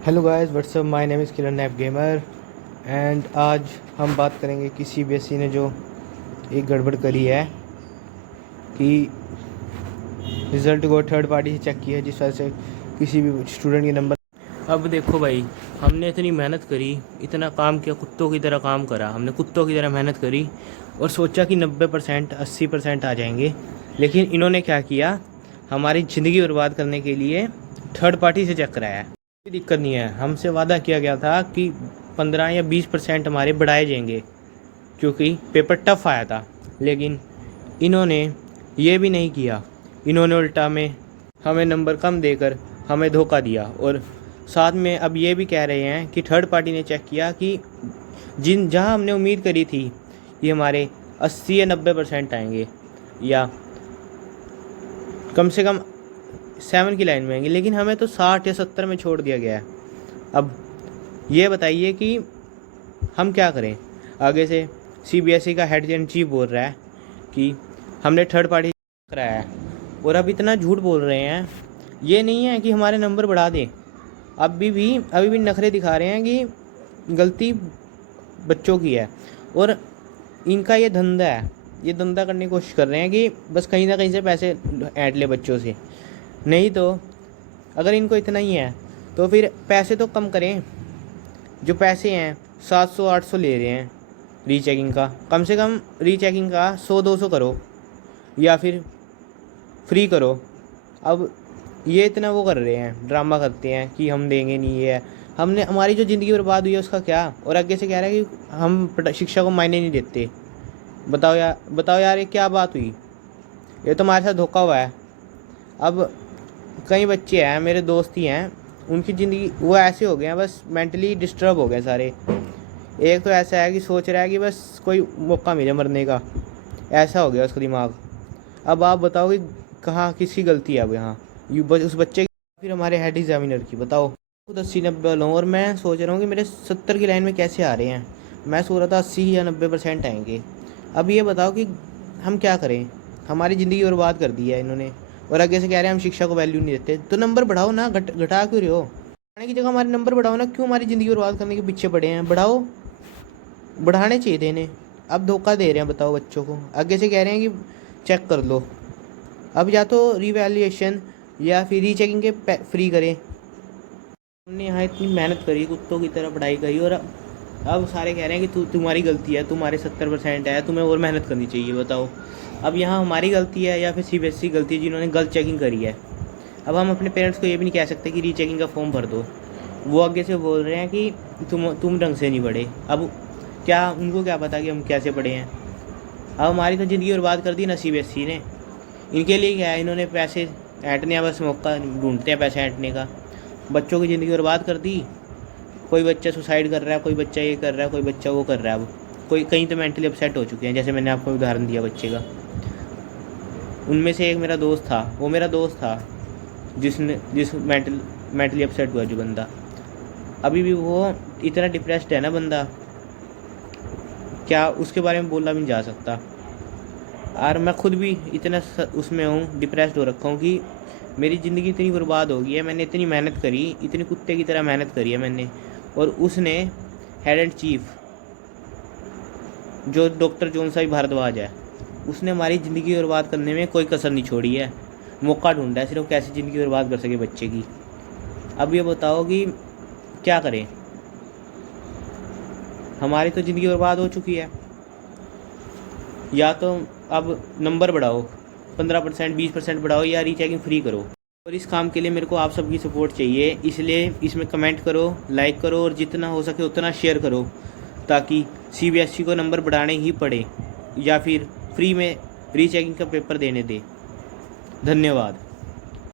Hello guys, what's up, my name is Kiran Nap Gamer. And आज हम बात करेंगे कि सीबीएसई ने जो एक गड़बड़ करी है कि रिज़ल्ट को थर्ड पार्टी से चेक किया है, जिस वजह से किसी भी स्टूडेंट के नंबर। अब देखो भाई, हमने इतनी मेहनत करी, इतना काम किया, कुत्तों की तरह काम करा, हमने कुत्तों की तरह मेहनत करी और सोचा कि 90% 80% आ जाएंगे। लेकिन इन्होंने क्या किया, हमारी ज़िंदगी बर्बाद करने के लिए थर्ड पार्टी से चेक कराया। कोई दिक्कत नहीं है, हमसे वादा किया गया था कि 15 या 20% हमारे बढ़ाए जाएंगे क्योंकि पेपर टफ आया था। लेकिन इन्होंने ये भी नहीं किया, इन्होंने उल्टा में हमें नंबर कम देकर हमें धोखा दिया। और साथ में अब ये भी कह रहे हैं कि थर्ड पार्टी ने चेक किया कि जहां हमने उम्मीद करी थी ये हमारे 80 या 90% आएंगे या कम से कम 7 की लाइन में आएंगे, लेकिन हमें तो 60 या 70 में छोड़ दिया गया है। अब ये बताइए कि हम क्या करें। आगे से सीबीएसई का हेड एंड चीफ बोल रहा है कि हमने थर्ड पार्टी कराया है, और अब इतना झूठ बोल रहे हैं। ये नहीं है कि हमारे नंबर बढ़ा दें, अभी भी नखरे दिखा रहे हैं कि गलती बच्चों की है। और इनका ये धंधा है, ये धंधा करने की कोशिश कर रहे हैं कि बस कहीं ना कहीं से पैसे ऐंठ ले बच्चों से। नहीं तो अगर इनको इतना ही है तो फिर पैसे तो कम करें। जो पैसे हैं 700-800 ले रहे हैं रीचेकिंग का, कम से कम रीचेकिंग का 100-200 करो या फिर फ्री करो। अब ये इतना वो कर रहे हैं, ड्रामा करते हैं कि हम देंगे नहीं, ये है हमने हमारी जो ज़िंदगी बर्बाद हुई है उसका क्या। और आगे से कह रहा है कि हम शिक्षा को मायने नहीं देते। बताओ यार ये क्या बात हुई। ये तो हमारे साथ धोखा हुआ है। अब कई बच्चे हैं, मेरे दोस्त ही हैं, उनकी ज़िंदगी वो ऐसे हो गए हैं, बस मेंटली डिस्टर्ब हो गए सारे। एक तो ऐसा है कि सोच रहा है कि बस कोई मौका मिले मरने का, ऐसा हो गया उसका दिमाग। अब आप बताओ कि कहाँ किसकी गलती है अब यहाँ, उस बच्चे की फिर हमारे हेड एग्जामिनर की। बताओ, खुद 80-90 वाला हूँ और मैं सोच रहा हूँ कि मेरे 70 की लाइन में कैसे आ रहे हैं। मैं सोच रहा था 80 या 90% आएंगे। अब ये बताओ कि हम क्या करें, हमारी ज़िंदगी बर्बाद कर दी है इन्होंने। और आगे से कह रहे हैं हम शिक्षा को वैल्यू नहीं देते। तो नंबर बढ़ाओ ना, घटा क्यों रहे हो। बढ़ाने की जगह हमारे नंबर बढ़ाओ ना, क्यों हमारी ज़िंदगी बर्बाद करने के पीछे पड़े हैं। बढ़ाओ, बढ़ाने चाहिए थे इन्हें। अब धोखा दे रहे हैं बताओ बच्चों को। आगे से कह रहे हैं कि चेक कर लो। अब या तो रिवैल्यूएशन या फिर रीचेकिंग के फ्री करें। हमने यहाँ इतनी मेहनत करी, कुत्तों की तरह पढ़ाई करी, और अब सारे कह रहे हैं कि तुम्हारी गलती है, तुम्हारे 70% है, तुम्हें और मेहनत करनी चाहिए। बताओ, अब यहाँ हमारी गलती है या फिर सीबीएसई गलती है जिन्होंने गलत चेकिंग करी है। अब हम अपने पेरेंट्स को ये भी नहीं कह सकते कि रीचेकिंग का फॉर्म भर दो। वो आगे से बोल रहे हैं कि तुम ढंग से नहीं पढ़े। अब क्या उनको क्या पता कि हम कैसे पढ़े हैं। अब हमारी तो ज़िंदगी बर्बाद कर दी ना सीबीएसई ने। इनके लिए क्या है, इन्होंने पैसे ऐंठने का बस मौका ढूंढते हैं, पैसे ऐंठने का। बच्चों की ज़िंदगी बर्बाद कर दी। कोई बच्चा सुसाइड कर रहा है, कोई बच्चा ये कर रहा है, कोई बच्चा वो कर रहा है। अब कोई कहीं तो मेंटली अपसेट हो चुके हैं, जैसे मैंने आपको उदाहरण दिया बच्चे का। उनमें से एक मेरा दोस्त था, वो मेरा दोस्त था जिस मेंटली अपसेट हुआ जो बंदा। अभी भी वो इतना डिप्रेस्ड है ना बंदा, क्या उसके बारे में बोला भी नहीं जा सकता। और मैं खुद भी इतना उसमें हूँ, डिप्रेस्ड हो रखा हूँ कि मेरी ज़िंदगी इतनी बर्बाद हो गई है। मैंने इतनी मेहनत करी, इतनी कुत्ते की तरह मेहनत करी है मैंने, और उसने हेड एंड चीफ जो डॉक्टर जोनसा भारद्वाज है, उसने हमारी ज़िंदगी बर्बाद करने में कोई कसर नहीं छोड़ी है। मौका ढूंढा है सिर्फ कैसे ज़िंदगी बर्बाद कर सके बच्चे की। अब ये बताओ कि क्या करें, हमारी तो ज़िंदगी बर्बाद हो चुकी है। या तो अब नंबर बढ़ाओ, 15% 20% बढ़ाओ, या रीचेकिंग फ्री करो। और इस काम के लिए मेरे को आप सबकी सपोर्ट चाहिए, इसलिए इसमें कमेंट करो, लाइक करो, और जितना हो सके उतना शेयर करो, ताकि सीबीएसई को नंबर बढ़ाने ही पड़े या फिर फ्री में रीचेकिंग का पेपर देने दे। धन्यवाद।